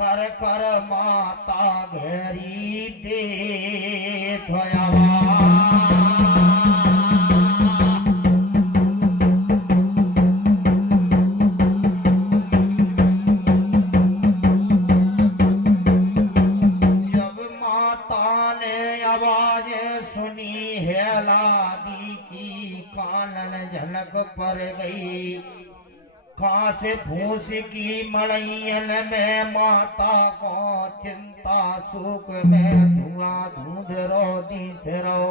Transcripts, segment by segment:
कर कर माता घेरी दे थोयावा जब माता ने आवाज सुनी हेलादी की कानन झनक पर गई। कहाँ से फूस की मड़ैयन में माता को चिंता सुख में धुआं धूंध रो दिस रो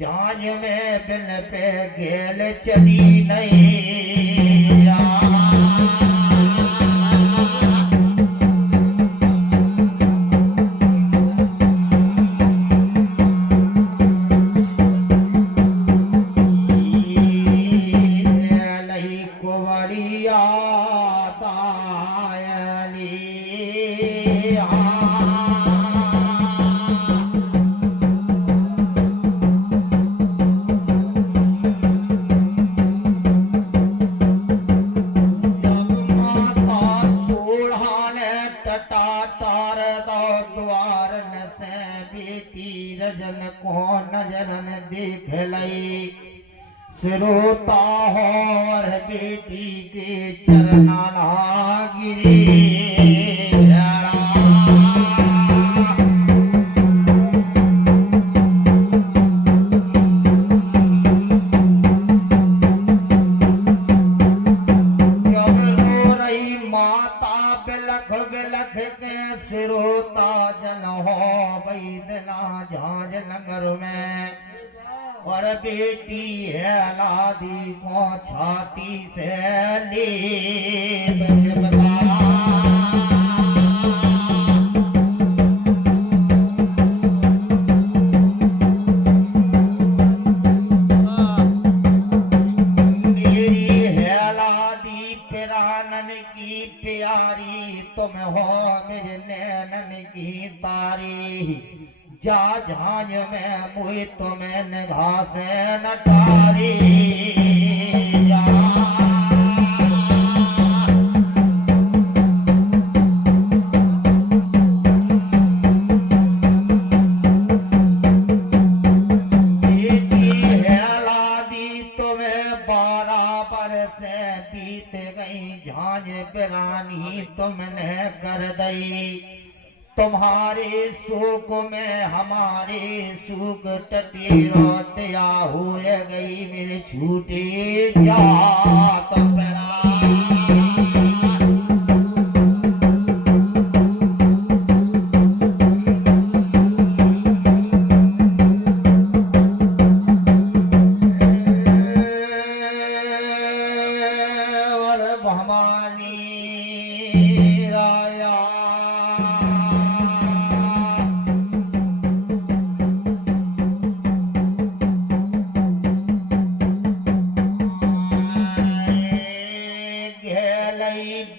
जांच में बिन पे गेल चली नहीं रजन को नजरन देख लई श्रोता और बेटी के चरना गिरी जब रो रही माता बिलख बिलख के श्रोता जन हो बैदना झांझ नगर में और बेटी है लादी को छाती से ले चिपका मेरी है लादी पिरानन की प्यारी तुम हो मेरे नैनन की तारी जा झांझ में मुई तुम्हें निगाह से न टारी जा बेटी है लादी तुम्हें 12 बरस बीत गई झांझ पिरानी तुमने कर दई तुम्हारे सुख में हमारे सुख टटी रोतिया हो गई मेरे छूटे जात परा और भवानी राया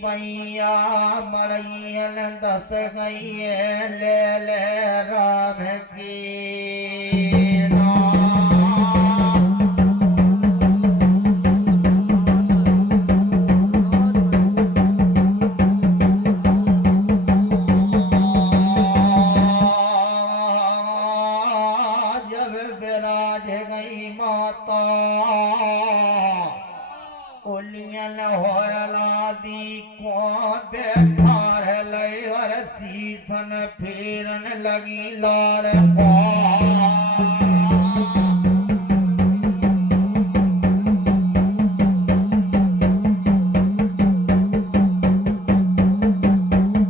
पैया मड़ैयन 10 गई ले ले राम की जब विराज गई माता ओलियन होलादी को बेठार लई और सीसन फेरन लगी लाल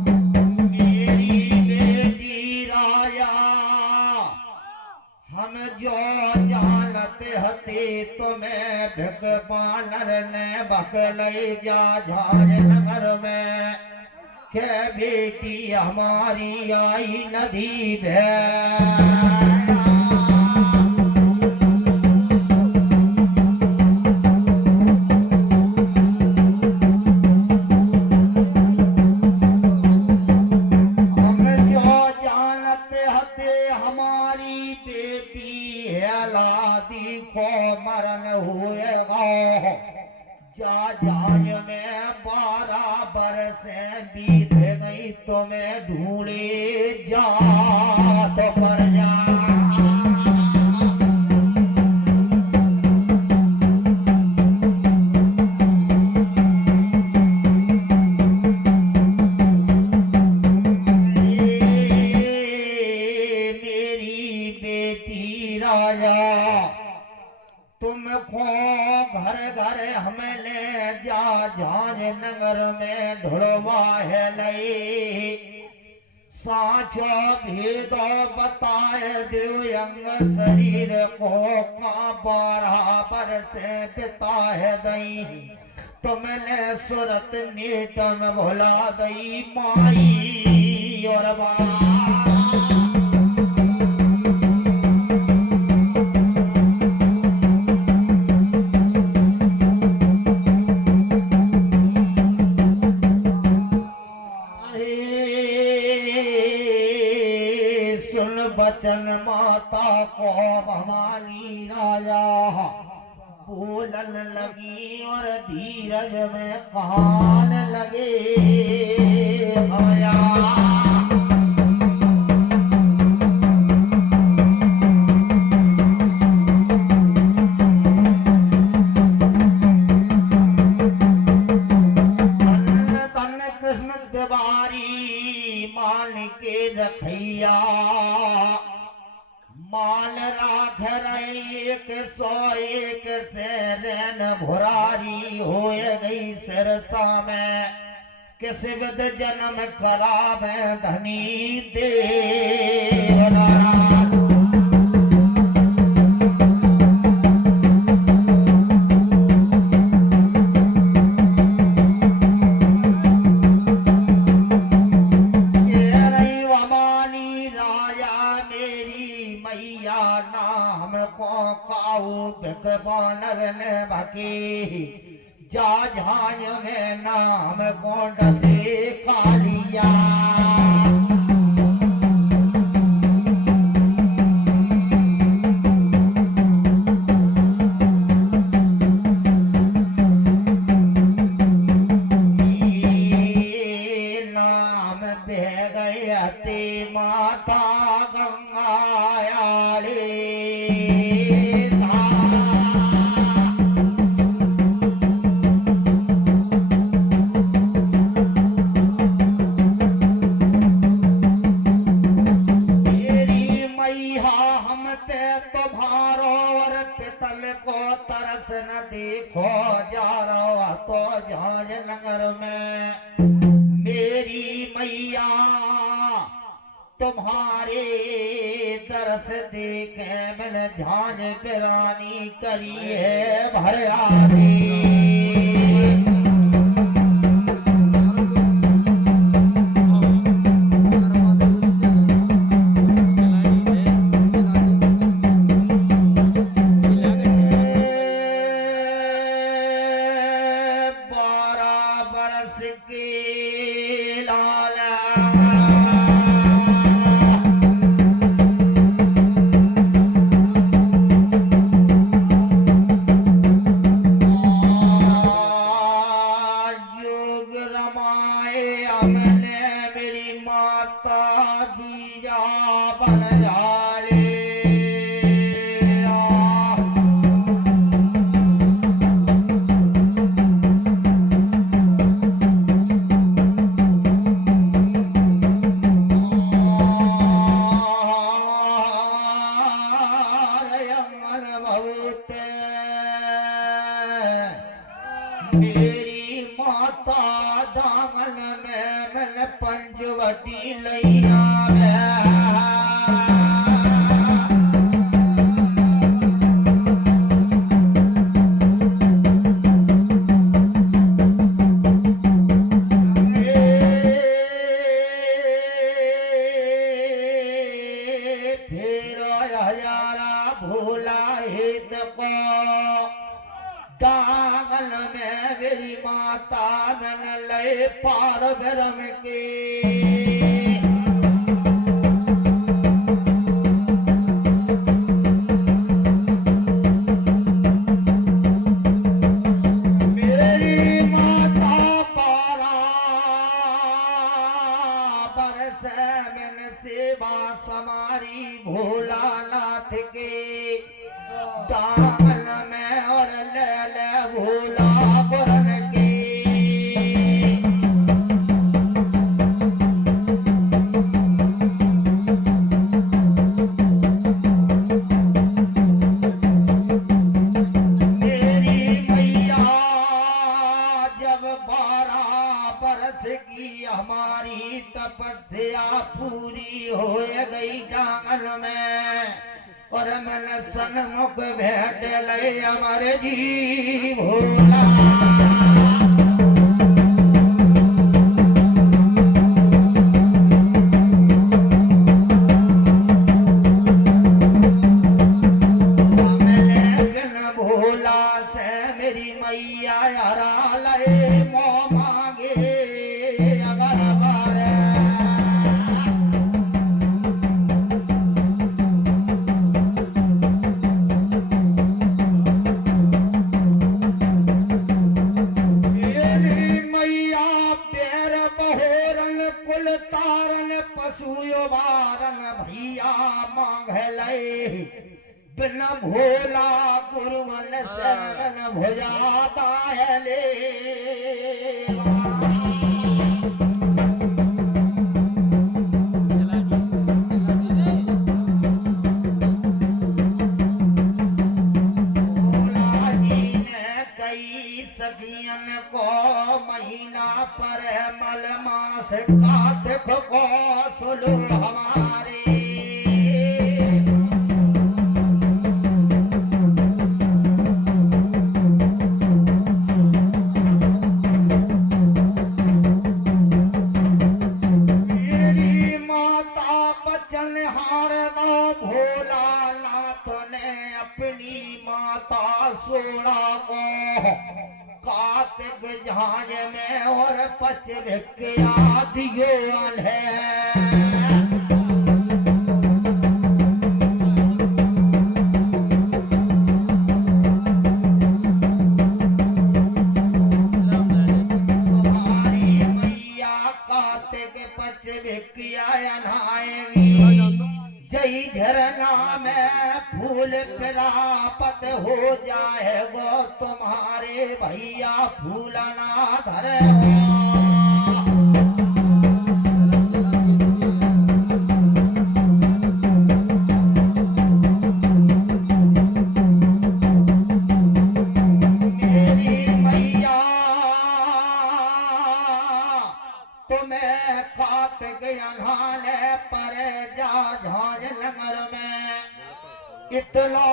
मेरी बेटी राजा हम जो जानते हते तुम्हें भिक पानर ने बकलई जा झांझ नगर में के बेटी हमारी आई नदी भै मरण हुएगा जा जाय में 12 बरस बीत गई तो मैं ढूंढे जा तो पर जा तुमको घर घर हमने जा झांझ नगर में ढुलवा है लई साचो भेदो बताए दिव्यंग शरीर को का बराबर से बिता है दई तुमने सुरत नीटम भुला दई माई और बा बचन माता को भवानी राजा बोलन लगी और धीरज में कान लगे समया तन कृष्ण देवारी मान के रखैया मान राख एक सौ एक से रैन भुरारी हो गई सिरसा में किस विद जन्म करा में धनी देवरा बानर ने बाकी जा झांझ में नाम गोंड से कालिया नाम बह गया ते माता न देखो जा रहा तो झांझ नगर में मेरी मैया तुम्हारे तरस देखे मैंने झांझ पिरानी करी है भर आदि मेरी माता दामन में मैंने पंचवटी लैया फिर हजारा भोला हित को दागल में मेरी माता मन लय पार भरम के मेरी माता पारा से मन सेवा समारी भोलानाथ के दामन में और ले ले भोला पुरन के हमारी तपस्या पूरी हो गई डांगन में और मन सन्मुख भेट ले अमर जी भोला भोला से मेरी मैया हरा ले मोह मांगे भैया मांग ले बिन भोला गुरुवन से बिन भुजाता है ले भोला जी ने कई सखियन को महीना पर मल मास कार्तिक को सुलो हमारे सोड़ा को कार्तिक जहाज में और पचविक्या दियोल है हमारी मैया कार्तिक पचविक्या नहाएगी जय झरना में फूल प्राप्त हो जाएगो तुम्हारे भैया फूलना धरे मेरी मैया तुम्हें कार्तिक अनहाने पर जा झांझ नगर में इतना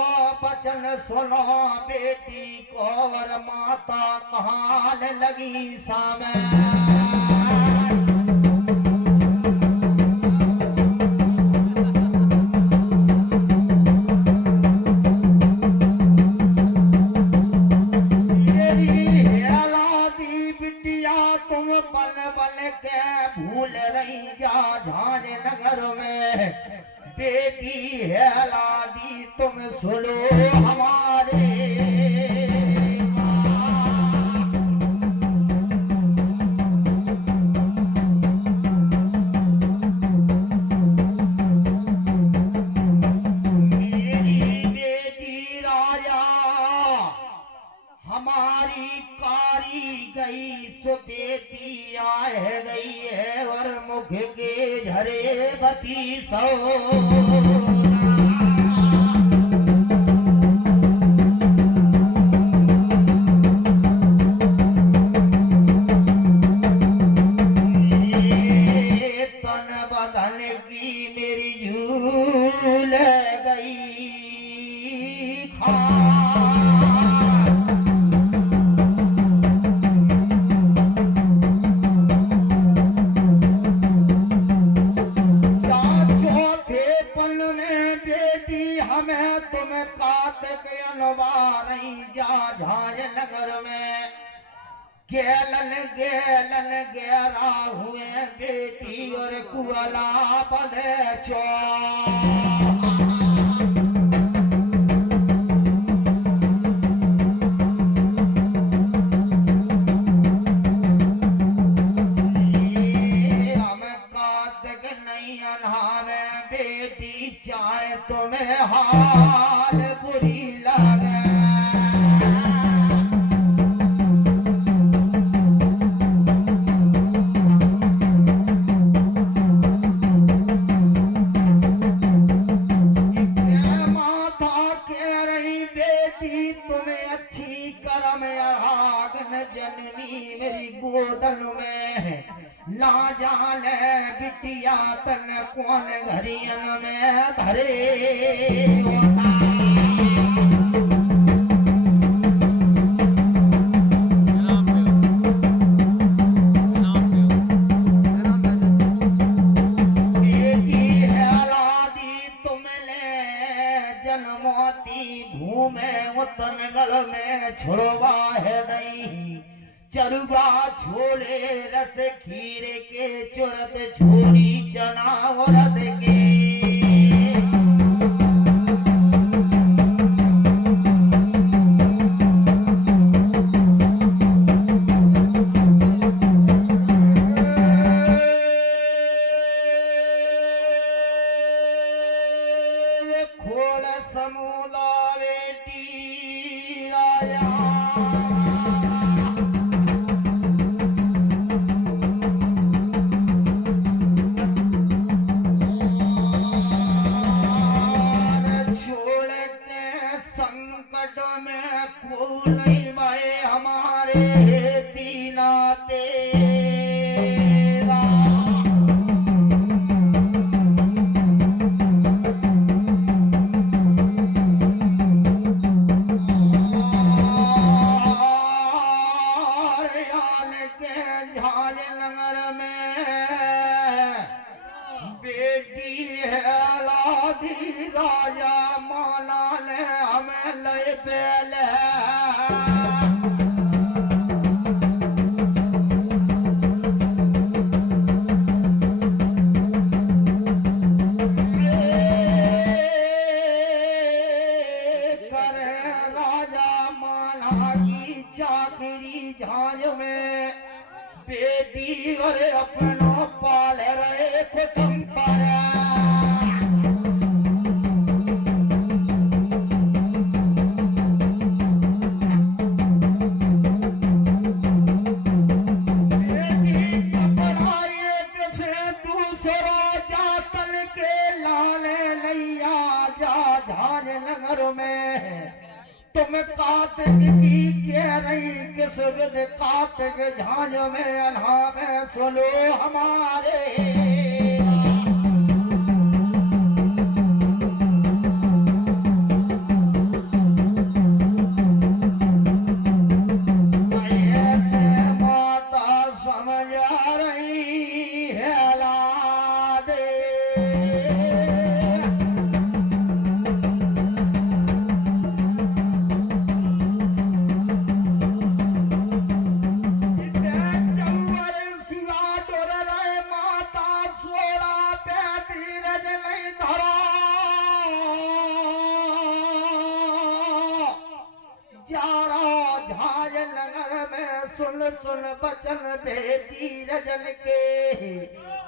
बचन सुनो बेटी को और माता कहाल लगी सामे मेरी हेलादी बिटिया तुम बल बल के भूल रही जा झांझ नगर में बेटी हेलादी तुम सुनो हमारे मेरी बेटी राजा हमारी कारी गई सुपेती आए गई है और मुख के झरे बती सो तन बदन की मेरी झूल गई खा नगर में गेलन गेलन गेरा हुए बेटी और कुआला बने चो हम कार्तिक तुम्हें हाल बुरी लगे। जन्मी मेरी गोदन में ला जाले बिटिया तन कौन घरियन में धरे होता। बेटी हेलादी तुमने जन्मोती भूमे उतनगल में छोड़वा है नहीं। चरुगा छोड़े रस खीर के चुरत छोड़ी चना औरत के। खोल समुदा बेटी राया राजा माला ले हमें ले पहले। करे राजा माला की चाकरी झांझ में बेटी और अपनो पाल रहे कुटुंब पर। तुम कार्तिक की कह रही किस विध कार्तिक झांझ में अल्लाह में सुनो हमारे। ऐसे माता समझ रही है लादे। सुन सुन बचन बेटी रजन के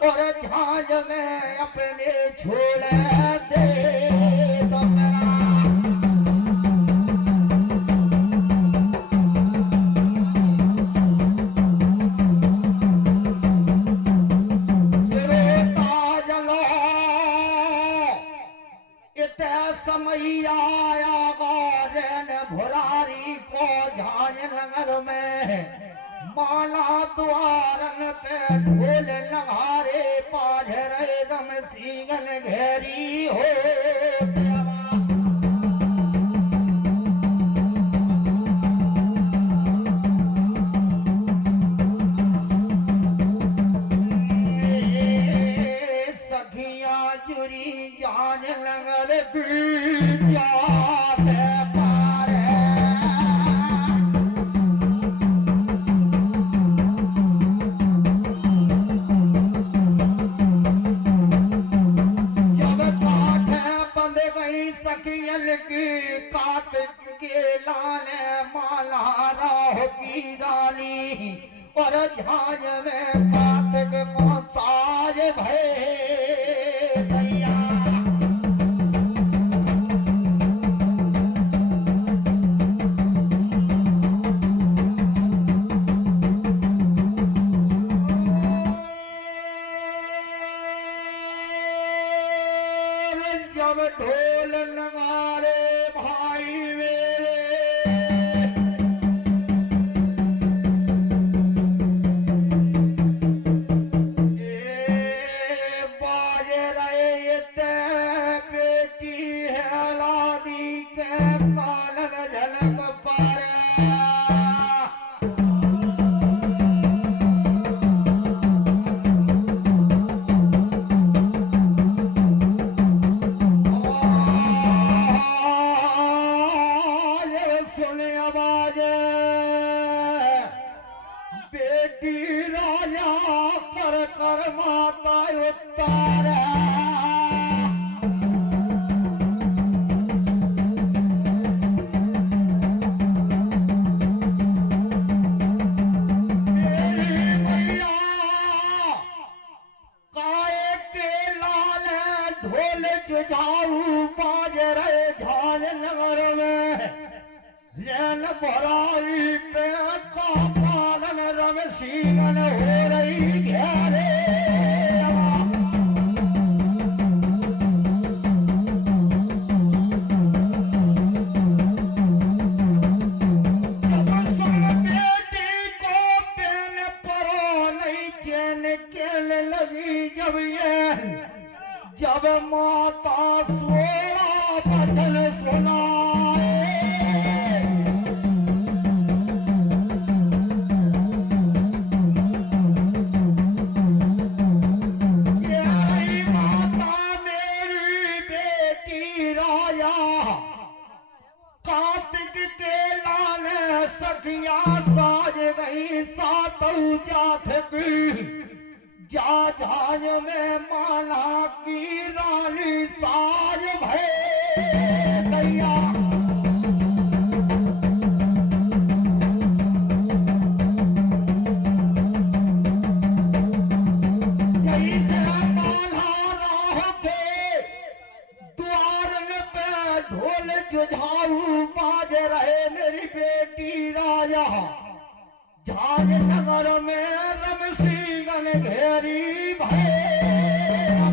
और झांझ में अपने छोड़ दे तो मेरा। सिरे ताज लो इत समय आया गौरन भुरारी को झांझ लंगर में माला द्वारन पे ढोल नगारे पाझरे रम सीगन घेरी हो देवा। सखिया जुरी जान लंगर की कार्तिक के लाले माला राह की डाली और झांझ में कार्तिक को साज भय भैया। अब ढोल नगाड़े भाई मेरे बाज रहे ते बेटी है लादी के कालन झलक पर बेटी राजा कर कर माता उत्तर मेरी मैया काय के लाल ढोल जुझाऊ बाज रहे झाल नगर में रैन भरारी पे का पालन रंग सीगन हो रही घेरे जब सुन बेटी को पेन परो नहीं चैन कहने लगी जब माता सोना बचन सुनाए कार्तिक के लाल सखिया साज गई सातऊ जात की जा झाज में माला की रानी साज भैया जैसे माला राह के द्वार पे ढोल जुझाऊ बाज रहे मेरी बेटी राजा झाज नगर में रम सिंगन घेरी भैया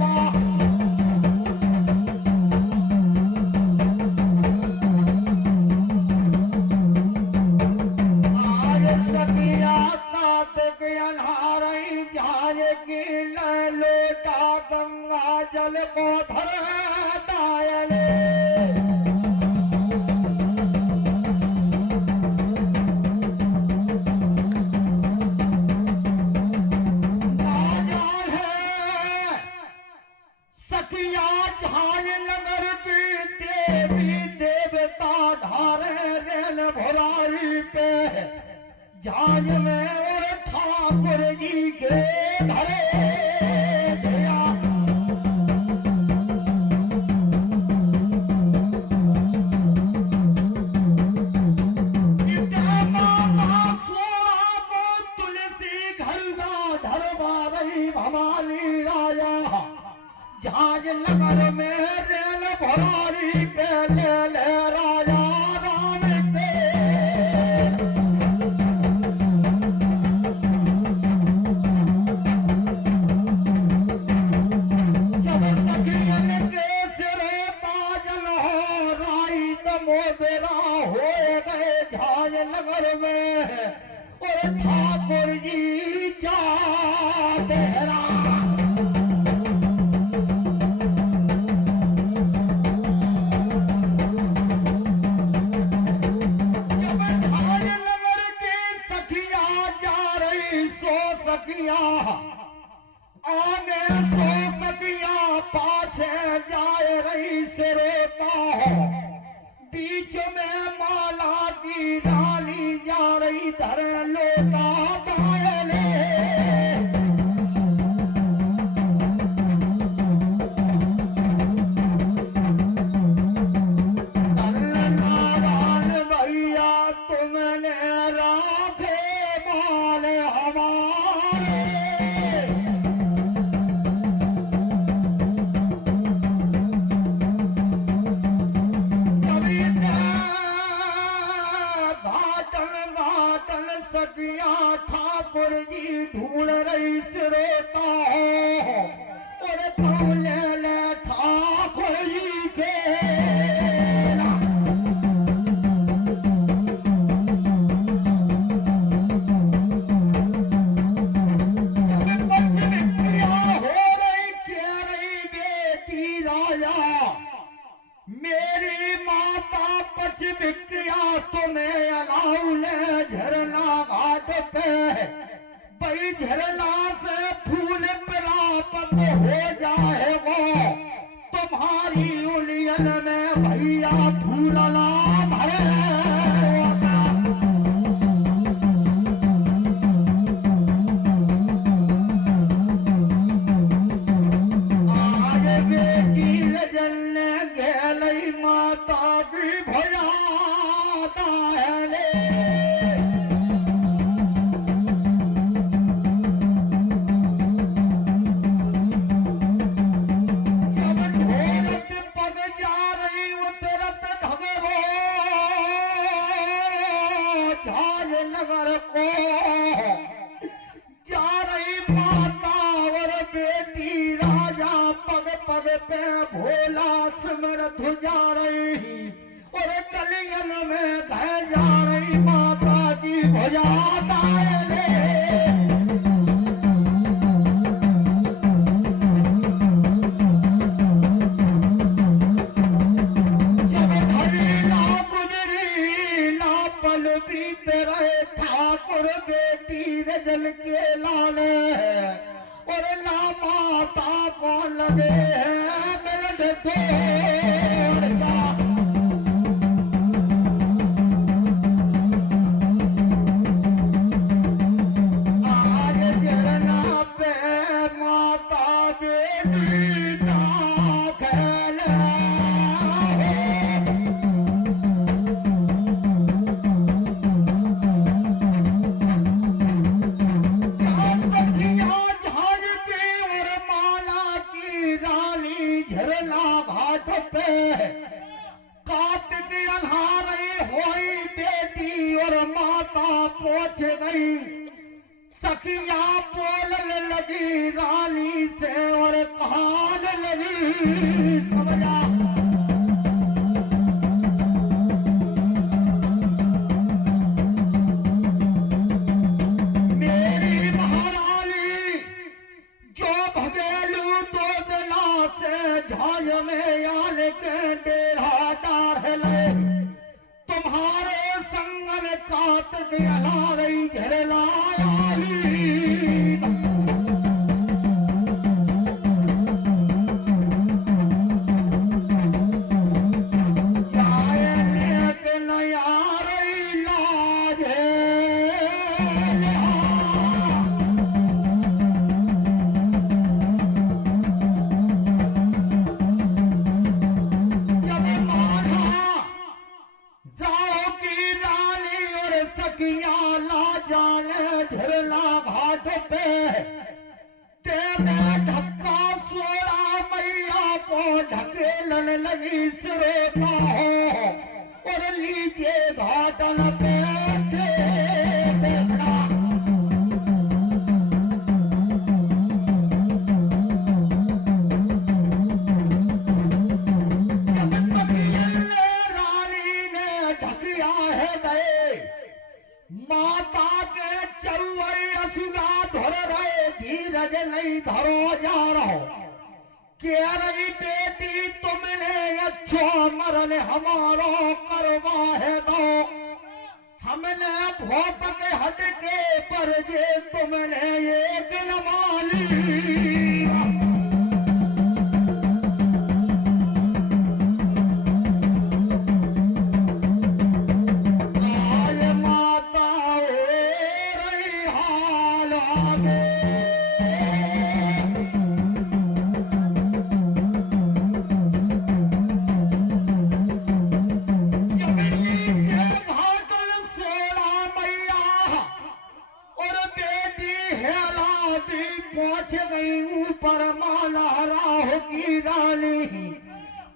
आज सतिया कार्तिक अन्हारई झाज की लोटा गंगा जल को धर दायले भरारी पे झांझ में और ठाकुर जी के धरे दिया सोना को तुलसी घर धरवा रही भवानी राजा झांझ नगर में रेल भरारी पे ले राजा नगर में और ठाकुर जी जा तेरा जब झाज नगर की सखिया जा रही सो सखिया आगे सो सखिया पाछे जाए रही से रोता बीच में माला की रानी जा रही धर लोटा दायले नारायण भैया तुमने राखे मान हमारे सखिया ठाकुर जी ढूंढ रही सिरोता और ले ठाकुर जी पाप हो जाएगो तुम्हारी उलियन में भैया फूलना भरे नगर को जा रही माता और बेटी राजा पग पग पे भोला सिमरत जा रही और कलियन में घर जा रही माता की भुजाता ले बेटी रजन के लाले और ना माता को लगे हैं मिलन थोड़ चा आज जरना पे माता बेटी ना खेले पहुंच गई सखिया बोलने लगी रानी से और कहने लगी समझा मेरी महारानी जो भगेलू दो दिला से झांझ में आने के डेरा डार ले तुम्हारे संगन कात गला रही झरलायाली जाए लेके नया रही लाज जब माना राव की रानी और सखिया ला जाले झरला घाट पे तेरे धक्का सोड़ा मैया को ढकेलन लगी सिरे का हो और नीचे घाटन पे देखना जब सखियन ने रानी ने ढकिया है गए माता के चौवई असुगा धर रहे धीरज नहीं धरो जा रहो कह रही बेटी तुमने अच्छो मरन हमारो करवा है दो हमने भोप के हट के पर जे तुमने एक न मानी पहुंच गई ऊपर माला राह की रानी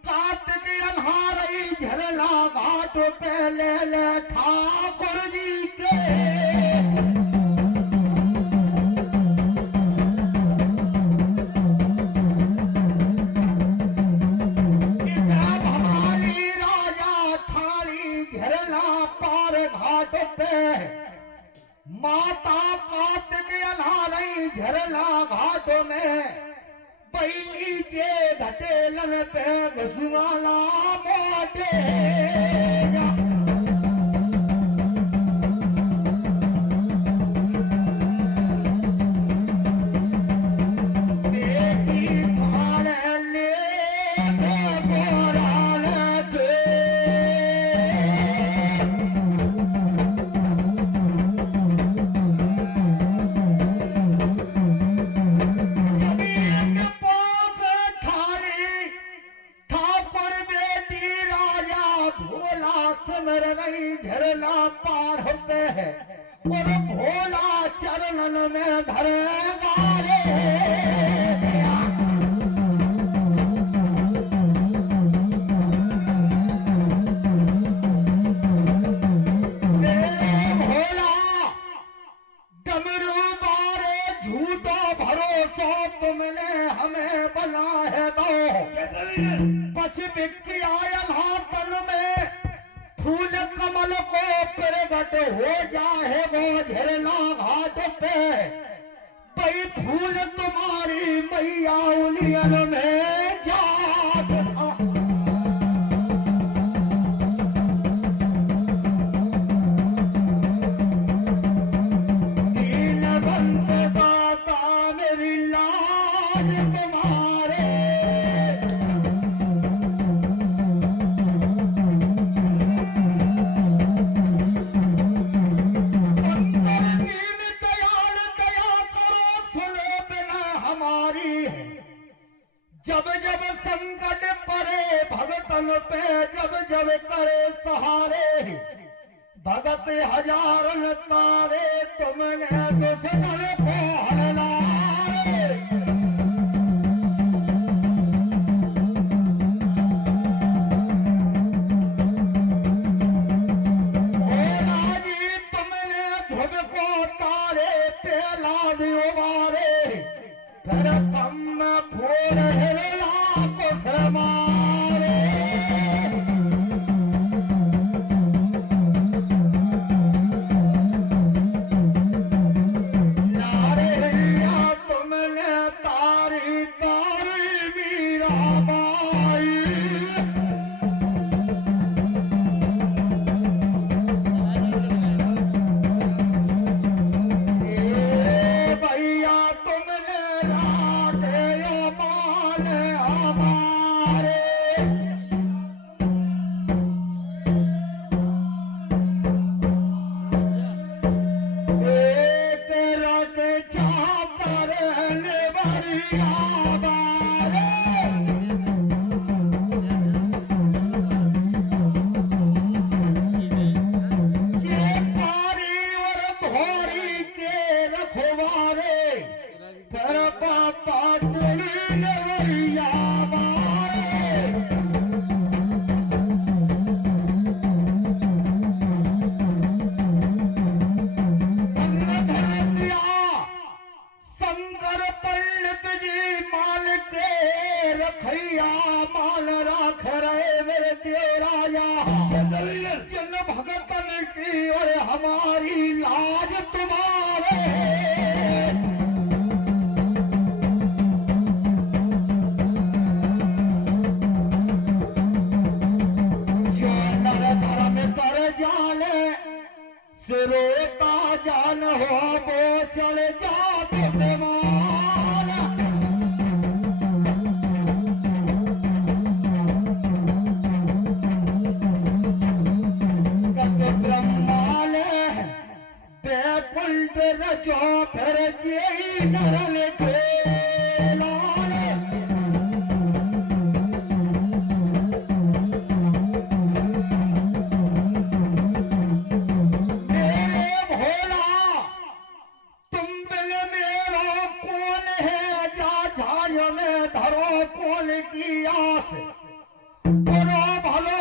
कात की अन्हारई झरला घाट पे ले ले ठाकुर जी के जब हमारी राजा थाली झरला पार घाट पे माता कात के अन्हारई झरला घाट में पई नीचे घटेलन पे घसुमाला मोटे बेटी पार होते हैं और भोला चरणन में घर गाले मेरे भोला डमरू बारे झूठा भरोसा तुमने हमें बना है दो पच बिक्की आयल हाथन में फूल कमल को प्रगट हो जाए वो झरना घाट पे भाई फूल तुम्हारी मैया उलियन में जाट दीन बंद दाता मेरी लाज तुम्हारे जब जब संकट पड़े भगतन पे जब जब करे सहारे भगत हजारन तारे तुमने दुश्मन को हरनाए भोला जी तुमने धुन को तारे पेला दियो मारे फिर कम फोड़ हिरला को समारे लारे हिया तुमने तारी तारी मीरा बाई ए भैया तुमने राटे माल हमारे एक रट चाकर निवरिया बारे ये पारी और धोरी के रखवारे फिर पापा टुली नवरिया बारे धन धन दिया शंकर पंडित जी माल के रखैया माल राख रहे मेरे देवराया जिन भगतन की और हमारी लाज तुम्हारे जो नर धर्म पर जाले सिरोता जान हो वो चल जात मान गत ब्रह्माल बैकुंठ रचो फिर जेई नरल खेलाल मेरे भोला तुम बिन मेरा कौन है जा झाय में धरो कौन की आस बुरो भलो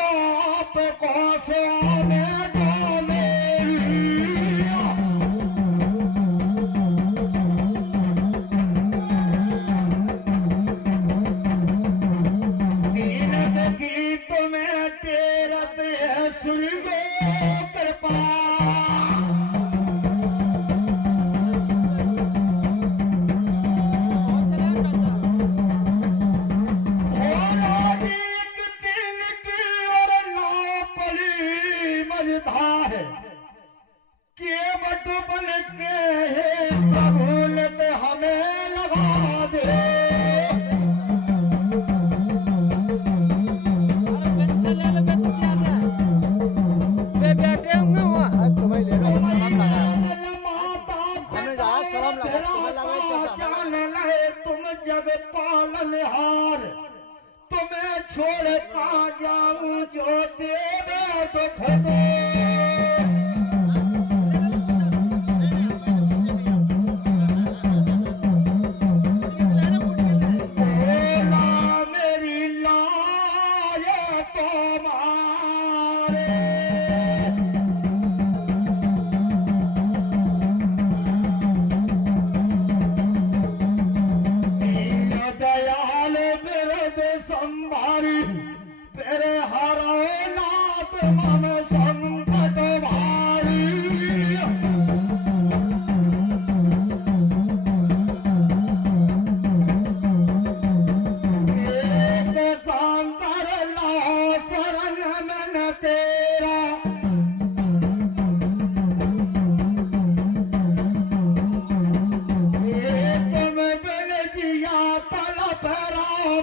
आप को से में दो मेरी तीरथ की तुम्हें टेरत है सुन गो कृपा भोला एक दिन की और नाव पड़ी मझधार के बट बन के हे प्रभु ने पे हमें लगा दे माता जान ले तुम जग पालनहार तुम्हें छोड़ का जाऊं जो तेरे दुख दे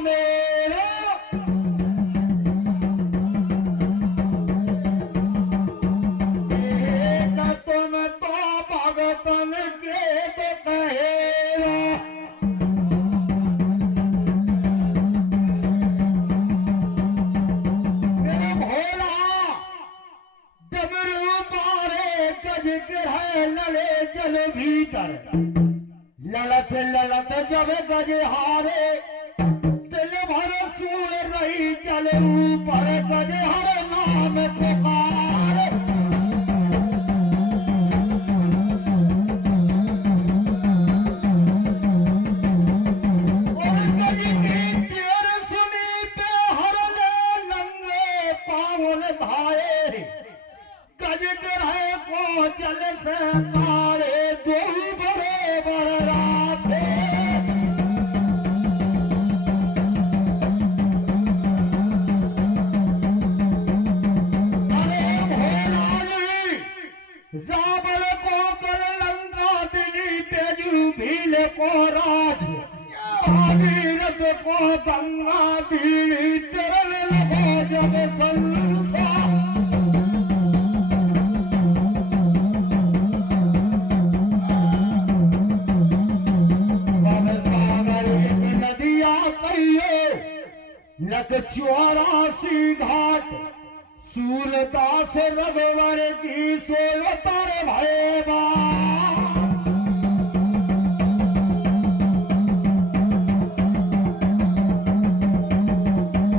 मेरा एक तुम तो भगतन के तो कहेगा मेरा भोला डमरू पारे गज गिरह लड़े जल भीतर ललत ललत जब गज हारे दिल भर सूर रही जल ऊपर गज हर नाम पुकार और गज की टेर सुनी पे हर ने नंगे पावन धाये गज गिरह को जल से कारे दो बरोबर राते अरे भोला जी रावण को कल लंका दिनी तेजू भील को राज भागीरथ को गंगा दीनी चरण लगो जब संसार लख 84 घाट सूरदास रघुवर की सोलतर भयबा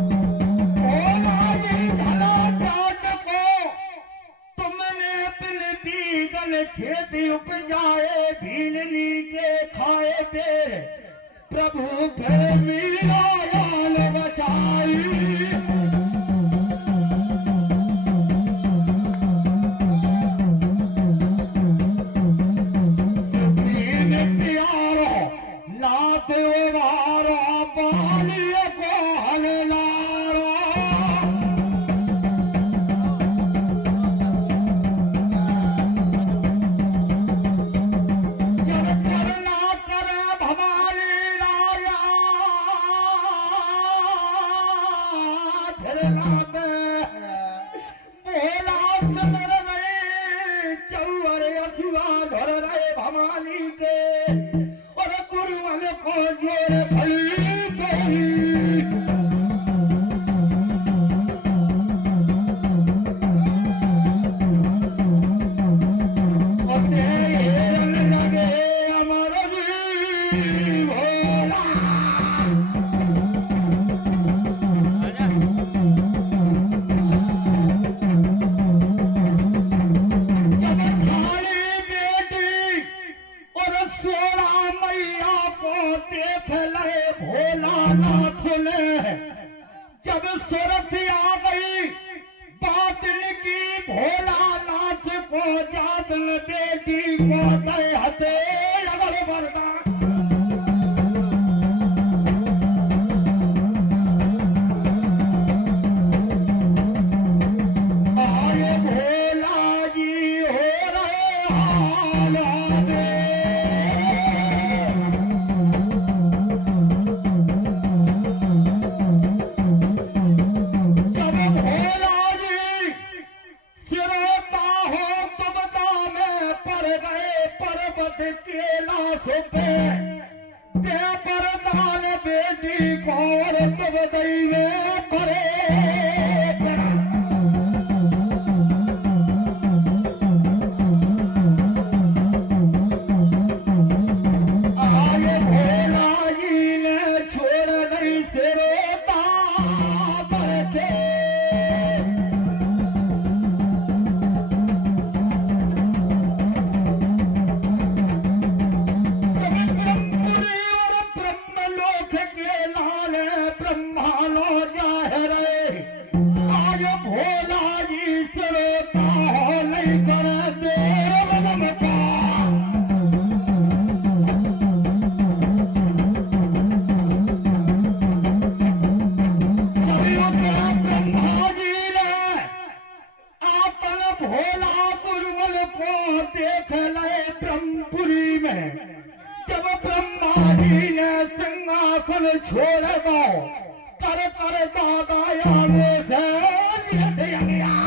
भोला जी भला जाट को तुमने अपने बीगन खेती उपजाए भीलनी के खाए पेड़ प्रभु फिर मीरा लाल बचाई सुप्रीम प्यारो लात उबारो पालिय को हलनारो जब करना करे भवानी भोला समर रहे चौर असुआ धर रहे भवानी के और गुरुवन को जोर भली गई और तेरन लगे अमर जी भोला भोलानाथ ने जब सूरत आ गई बात की भोलानाथ को जादन बेटी को दे हथे अगर वरदान आए भोला जी हो रहे हाल में पे ते परदान बेटी को और तुम दैवे परे आगे भोला जी ने छोड़ नहीं सिरोता करके ब्रह्मानो जाहिर को कर कर दादा आगे से लेते गया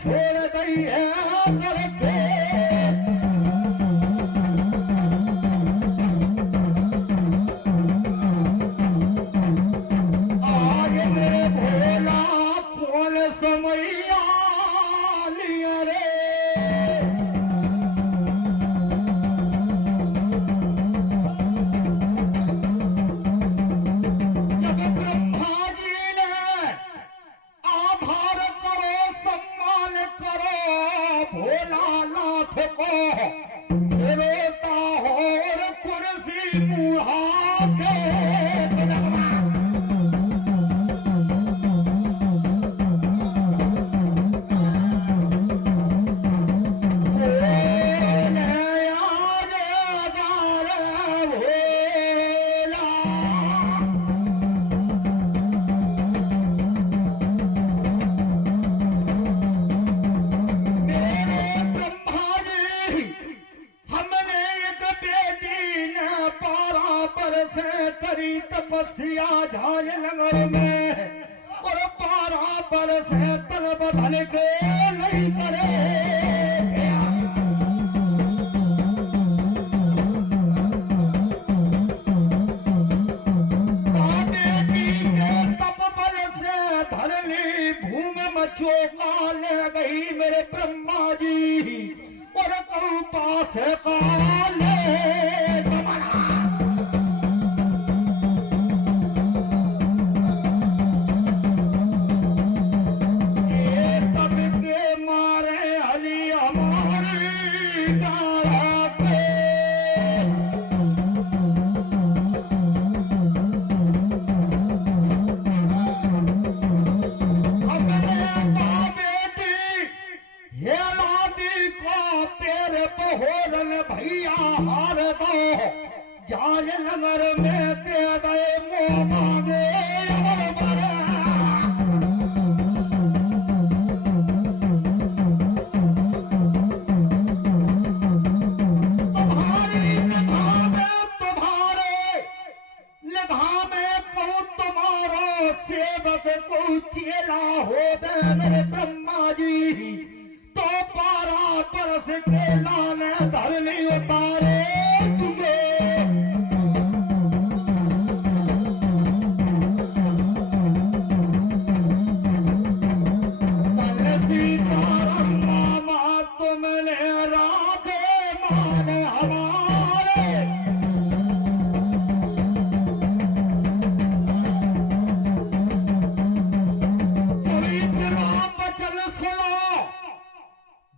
छोड़ गई है करके आज मेरे भोला कौन समैया लिया रे जब ब्रह्मा जी ने आभार करो सम्मान करो भोलानाथ को सिरोता और कुर्सी मुहा के करी तपस्या झाल नगर में और 12 बरस तल बदल के नहीं करे बेटी के तप बल से धरनी भूमि मचोका ले गई मेरे ब्रह्मा जी और कहूँ पास काले भैया हार दो जाल नगर में दे दे मोह मांगे तुम्हारी निगाह में कहूँ तुम्हारो सेवक को चेला हो गए मेरे ब्रह्मा जी तो 12 बरस के लाने धरनी उतारे तुझे कल सीताराम मामा तुमने राखे मान हमारे चरित्र बचन सुनो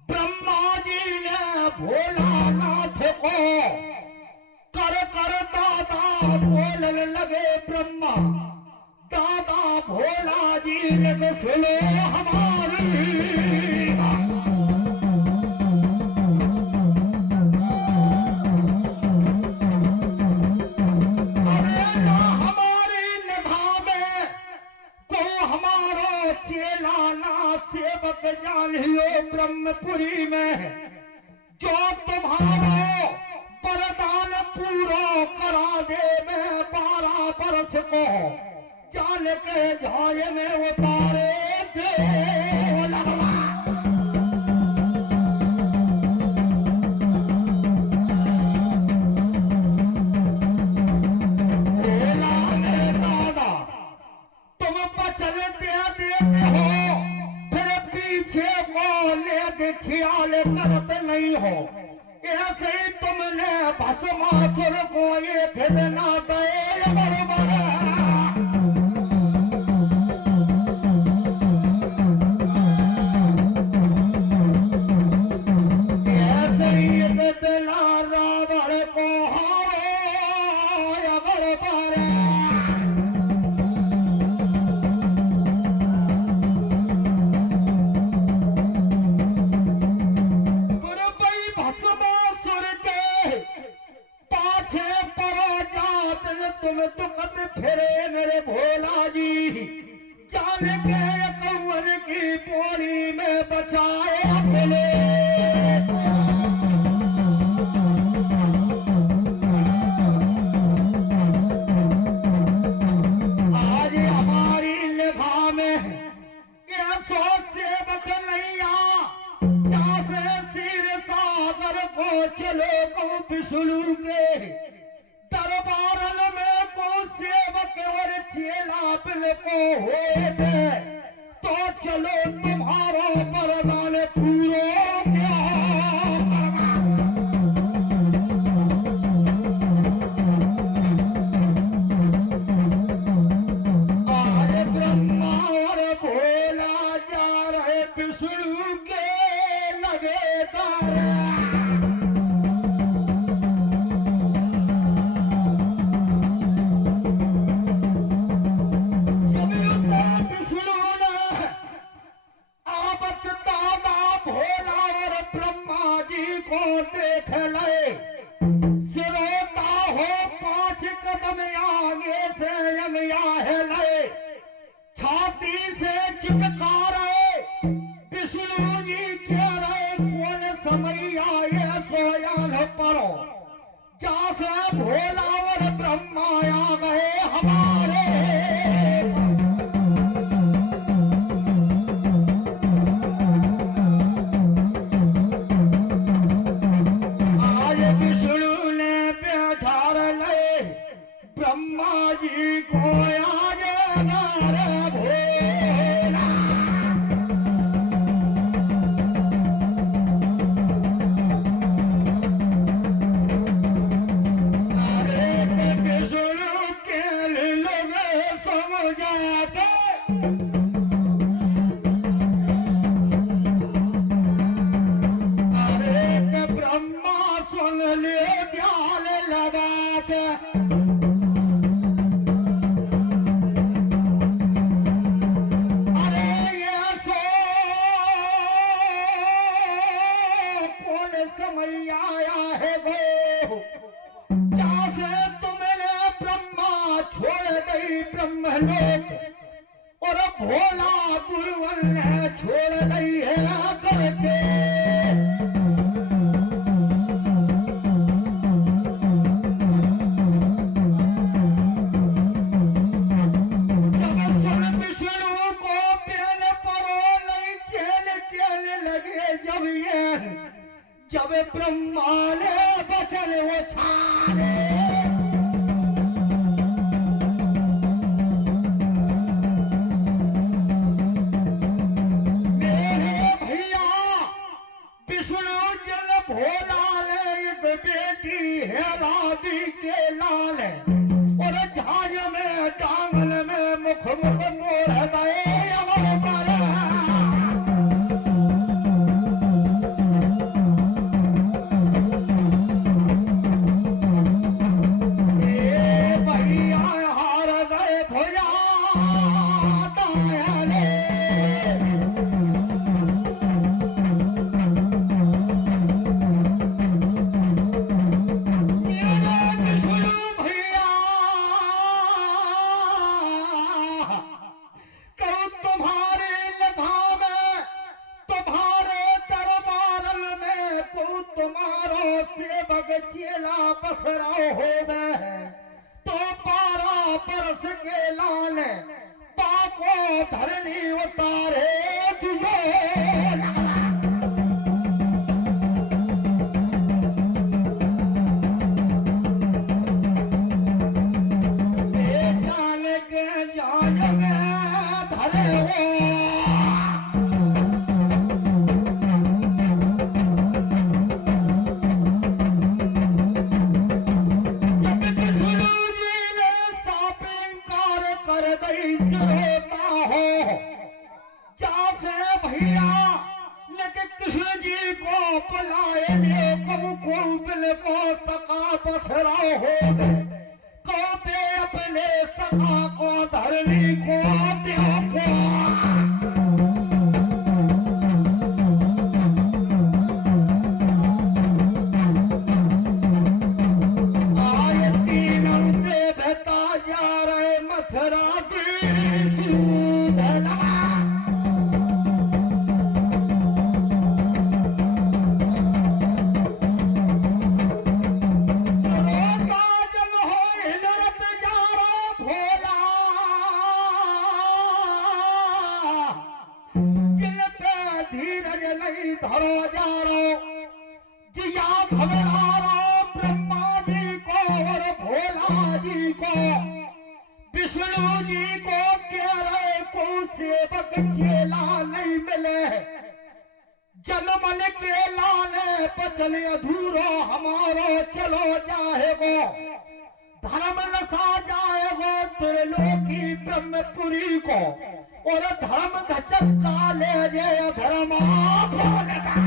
ब्रह्मा जी ने भोलानाथ को कर कर दादा बोलने लगे ब्रह्मा दादा भोला जी ने सुनो हमारी अरे ना हमारी निगाह में को हमारो चेला ना सेवक जानियो ब्रह्मपुरी में जो तुम्हारो वरदान पूरा करा दे मैं 12 बरस को जाल के झाय में उतारे थे लगवा ख्याल करते नहीं हो ऐसे ही तुमने भस्मासुर को एक बिना दे बराबर ऐसे ही इतना रावण को हारो अगर बड़ा दिन तुम तुकत फिरे मेरे भोला जी, जान के कौन की पोरी में बचाए अपने। आज हमारी निगाह में ये सोच सेवक नैया, जैसे सिर सागर को चलो को विष्णु के दरबारन में को सेवक और चेला बिन को होए थे, तो चलो तुम्हारा वरदान पूरो क्या करना। आज ब्रह्मा और भोला जा रहे विष्णु के लगे तारे। देख ले सिरों का हो 5 कदम आगे से अंगया है ले, छाती से चिपका रहे विष्णु जी कह रहे कौन समय आए सोयाल परो, जैसे भोला और ब्रह्मा आ गए हमारे। ब्रह्मा जी को आगे नारे भोला, अरे विष्णु के लोग समझाते, अरे ब्रह्मा सुन ले ध्यान लगाते। समय आया है वो जैसे तुमने ब्रह्मा छोड़ दई ब्रह्मलोक, और भोला गुरुवल ने छोड़ दई है करके। जब सुन विष्णु को पेन परो नहीं चैन कहने लगे, जब ब्रह्मा ने वचन उछाले, मेरे भैया विष्णु जन भोला ने एक बेटी है राधी के लाल, और झाज में टांगन में मुख मोड़ गए अमर पर। चेला बसरा हो गए तो 12 बरस के लाल पाको धरनी उतारे दिए। जान के जान में धरे हो को सका बसरा हो गए को पे अपने सका को धरनी को त्यागो। आए तीनों देव मथुरा की सूदना सरोता जन हो हिलरत जारो भोला जिन पे धीरज नहीं धरो जारो जिया घबरारो ब्रह्मा जी को और भोला जी को विष्णु जी को कह रहे को सेवक चेला नहीं मिले जन्मल के लाने पचल अधूरो हमारो चलो जाएगो धर्म नसा जाएगो त्रिलोकी ब्रह्मपुरी को और धर्म धचक्का ले जाए धर्मा भोलेगा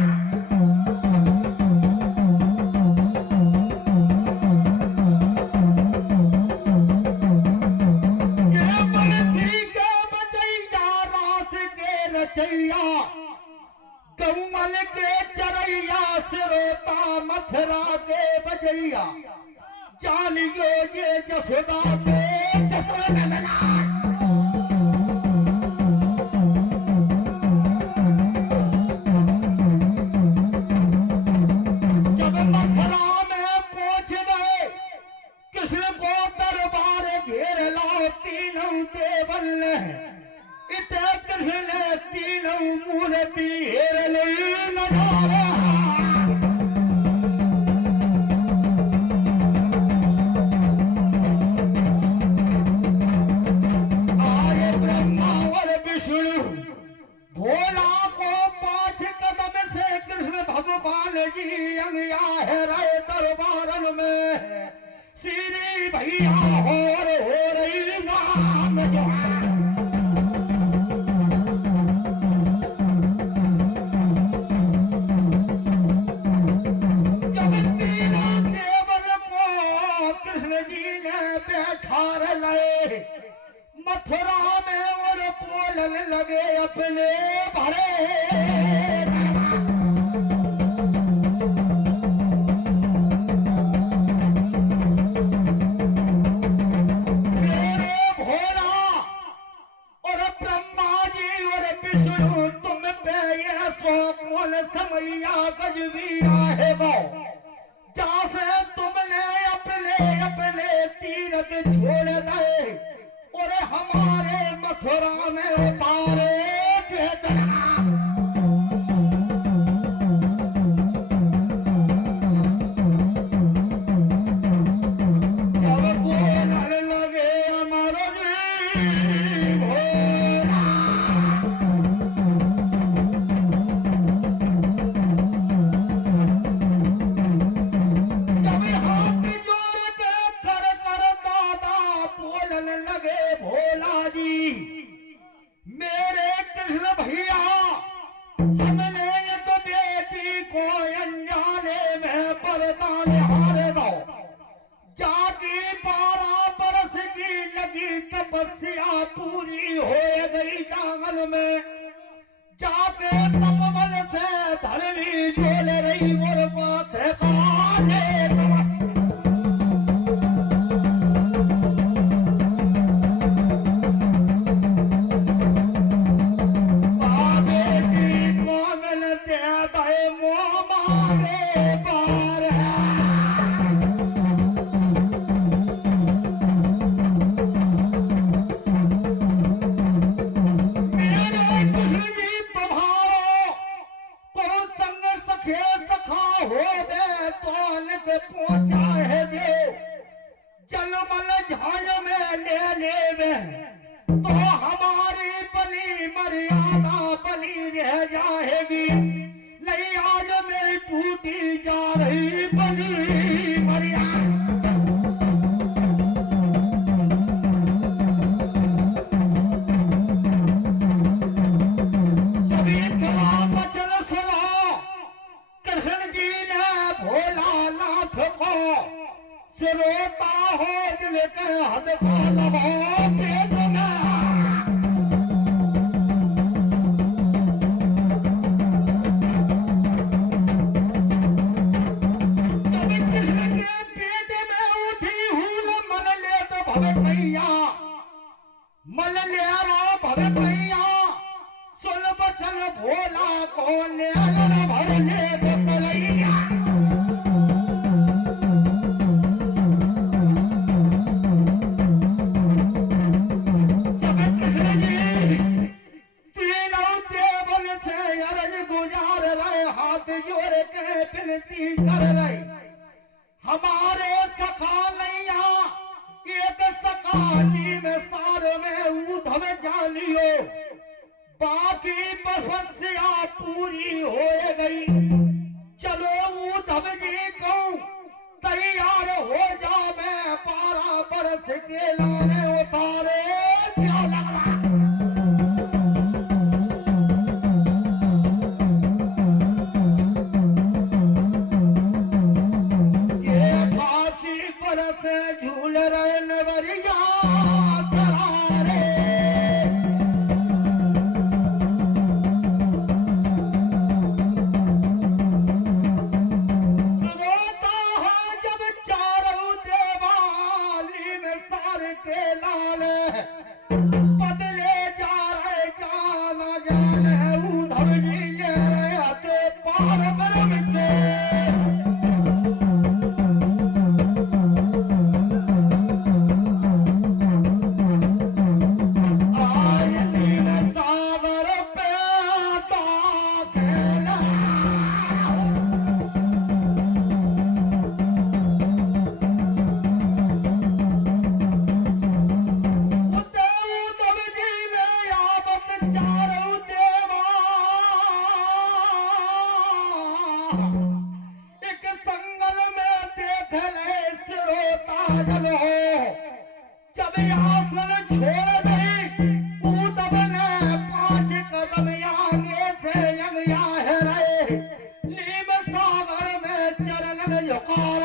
कमल के चरैया सिरोता मथुरा के बजैया जानियो ये जसोदा के चतुरनंदना जब मथुरा में पहुंच गए कृष्ण को दरबार घेर लाओ तीनों देवल ने इते कृष्ण तीनों मूर्ति हेर लई नजारा आर्य ब्रह्मा और विष्णु भोला को 5 कदम से कृष्ण भगवान जी अंगिया है रहे दरबारन में श्री भैया और हो रही नाम जो मथुरा में और बोलन लगे अपने भरे मेरे भोला और ब्रह्मा जी और विष्णु तुम पे ये सो कौन समैया गजबी आएगा जैसे तुमने अपने तीरथ छोड़ दे और हमारे मथुरा में उतारे चेतना जब बोलने लगे अमर जी भोला जब हाथ जोड़ के कर दादा बोलने लगे भोला जी मेरे कृष्ण भैया हमने तो बेटी को अनजाने में परदान हार दो जाकी 12 बरस की लगी तपस्या पूरी हो गई जांगन में जाके तपबल से धरनी बोल रही मोर पास है काने पहुंचा है देव जलमल झांझ में ले तो हमारी बली मर्यादा बली रह जाएगी नहीं आज मेरी टूटी जा रही बली मर्यादा सभी कला बचन सुनो कृष्ण जी ने भोलानाथ को सिरोता हो जिनके हद का लबो पेट में होने अलग भर ले बकलैया जब कृष्ण जी तीनों देवन से अरज गुजार रहे हाथ जोड़ के विनती कर रहे हमारे सखा नैया एक सखानी में सार में उधम जानियो बाकी बसस्या पूरी हो गई चलो उधम जी कहूं तैयार हो जा मैं 12 बरस के लाने उतारे क्या लग रहा से झूल रहे नवरिया सरारे सुनोता है जब चारों देवाली में सार के लाल बदले जा रहे जाना जाने उधर जी ले रहे आते पार बरम के जब आसन छोड़ दी उतब ने 5 कदम आगे से यंगया है रहे नीम सागर में चरण झुकार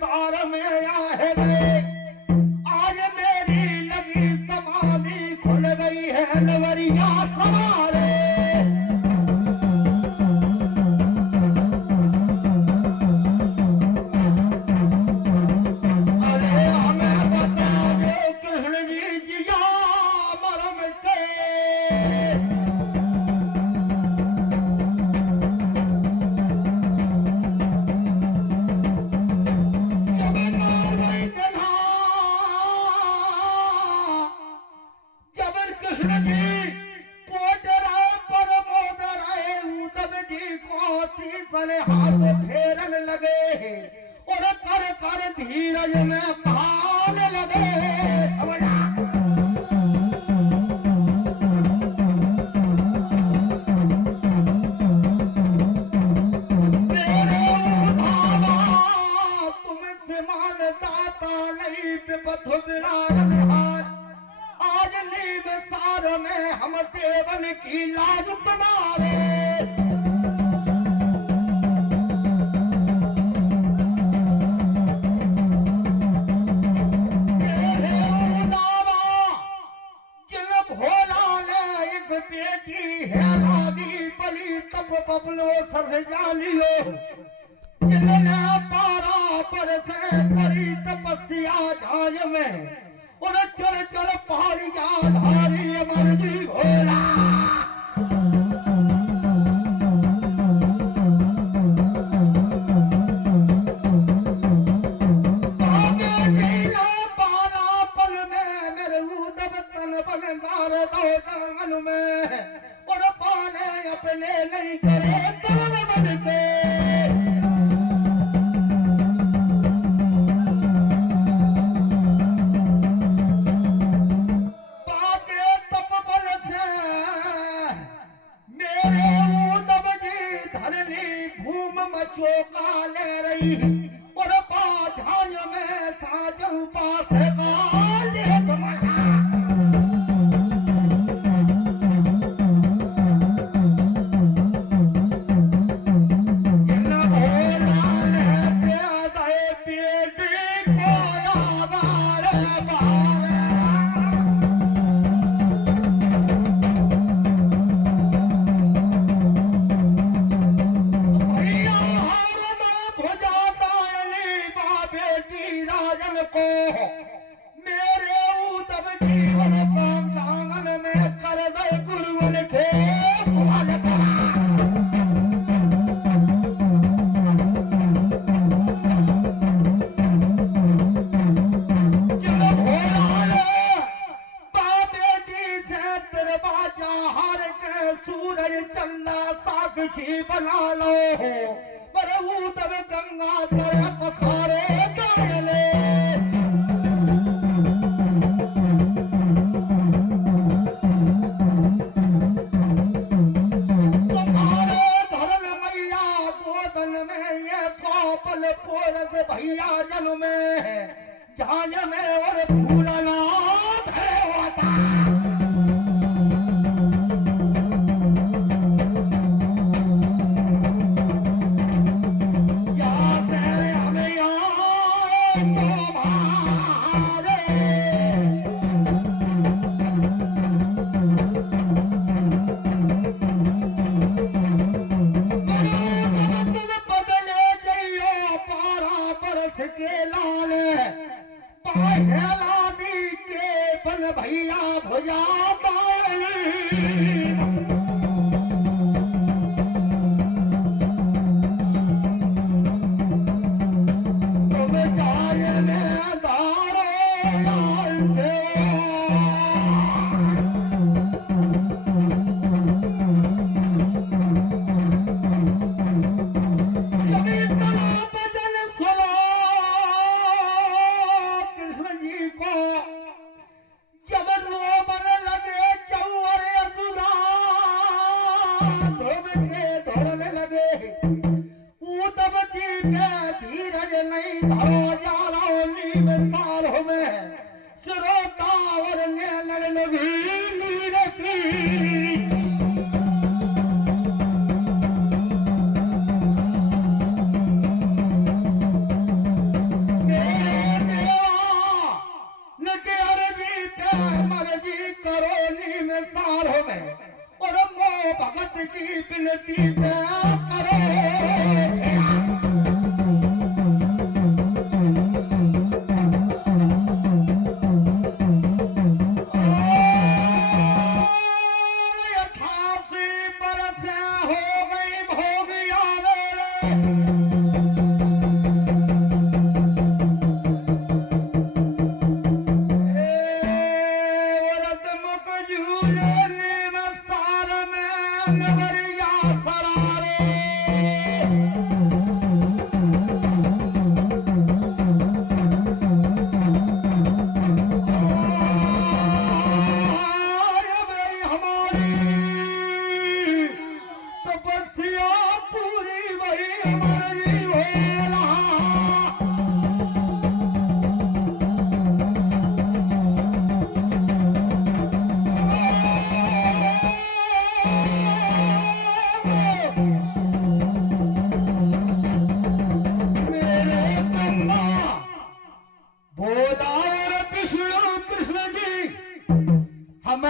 सार में आए गए आज मेरी लगी समाधि खुल गई है नवरिया सवारे अरे हमें बता दो कृष्ण जी जिया मरम के हाथ फेरन लगे और कर कर धीरज में कहाने लगे मेरे उधावा तुमसे मानदाता नहीं विपथ बिरान आज नीम सार में हम देवन की लाज तुम्हारे बबलो सर जालियो जिलने 12 बरस परी तपस्या झाज में और चल चल पहाड़िया धारी अमर जी भोला अपने नहीं करे तब बन के बाके तप बल से मेरे उदम जी धरनी भूम मचोका ले रही और बाधा साँझ में साजू पास काले तुम्हारा सूरज चंदा साक्षी बना लो पर वो तब गंगा तर पसारे गायले तुम्हारे धर्म मैया गोदन में ये सौपल पोरस भैया जन में जाय में और फूलनाथ है होता के लाल पहला दी के बन भैया भुजा तुम जाय में दारो लाल से धीरज नहीं धरो जा रहा में सालों में सिरों का और लड़ लगी नीर की मेरे देवा लगे अर्जी पे मर्जी करो नी में सालों में और मो भगत की बिनती पे करो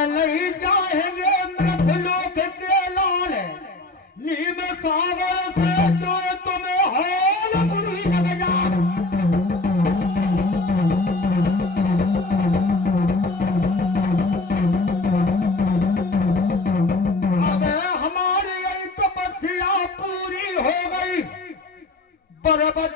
नहीं जाएंगे मृतलोक के लाल नीम सागर से जाए तुम्हें हाल बुरी लग जाए हमें हमारी यही तपस्या पूरी हो गई बराबर